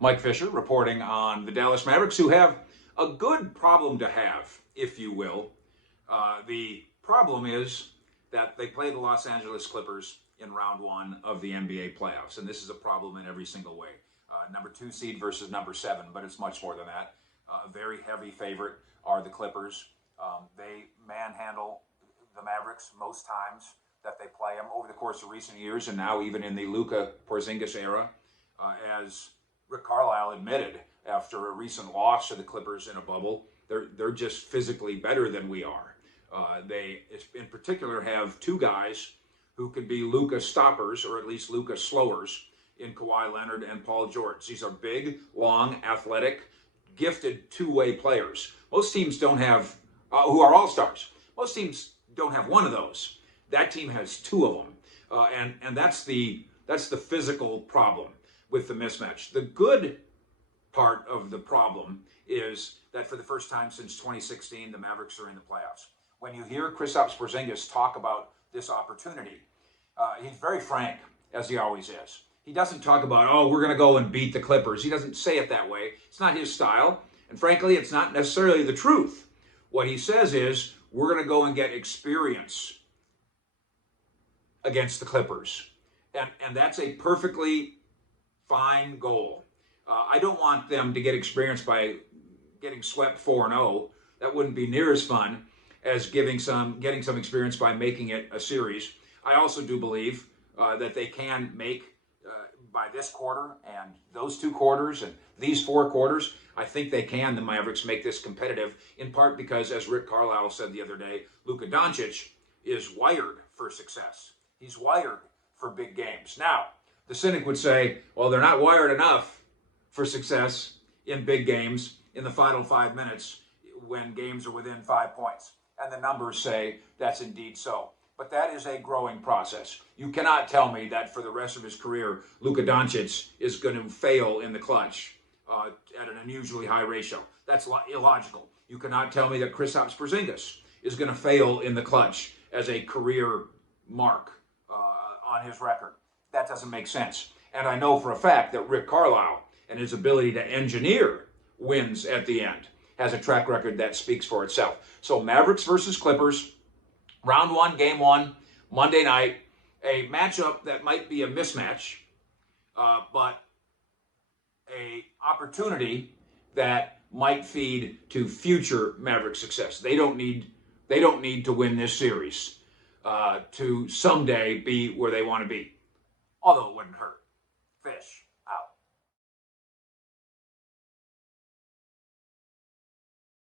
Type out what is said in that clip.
Mike Fisher reporting on the Dallas Mavericks, who have a good problem to have, if you will. The problem is that they play the Los Angeles Clippers in round one of the NBA playoffs, and this is a problem in every single way. Number 2 seed versus number 7, but it's much more than that. A very heavy favorite are the Clippers. They manhandle the Mavericks most times that they play them over the course of recent years, and now even in the Luka Porzingis era, as Rick Carlisle admitted after a recent loss to the Clippers in a bubble, they're just physically better than we are. They, in particular, have 2 guys who can be Luka stoppers, or at least Luka slowers, in Kawhi Leonard and Paul George. These are big, long, athletic, gifted two-way players. Most teams don't have, who are all-stars. Most teams don't have one of those. That team has 2 of them, and that's the physical problem with the mismatch. The good part of the problem is that for the first time since 2016, the Mavericks are in the playoffs. When you hear Kristaps Porzingis talk about this opportunity, he's very frank, as he always is. He doesn't talk about, oh, we're going to go and beat the Clippers. He doesn't say it that way. It's not his style. And frankly, it's not necessarily the truth. What he says is, we're going to go and get experience against the Clippers. And that's a perfectly fine goal. I don't want them to get experience by getting swept 4-0. That wouldn't be near as fun as getting some experience by making it a series. I also do believe that they can make, by this quarter and those 2 quarters and these 4 quarters, I think they can, the Mavericks, make this competitive, in part because, as Rick Carlisle said the other day, Luka Doncic is wired for success. He's wired for big games. Now, the cynic would say, well, they're not wired enough for success in big games in the final 5 minutes when games are within 5 points. And the numbers say that's indeed so. But that is a growing process. You cannot tell me that for the rest of his career, Luka Doncic is going to fail in the clutch at an unusually high ratio. That's illogical. You cannot tell me that Kristaps Porzingis is going to fail in the clutch as a career mark on his record. That doesn't make sense. And I know for a fact that Rick Carlisle and his ability to engineer wins at the end has a track record that speaks for itself. So Mavericks versus Clippers, round 1, game 1, Monday night, a matchup that might be a mismatch, but a opportunity that might feed to future Maverick success. They don't need to win this series to someday be where they want to be. Although it wouldn't hurt. Fish.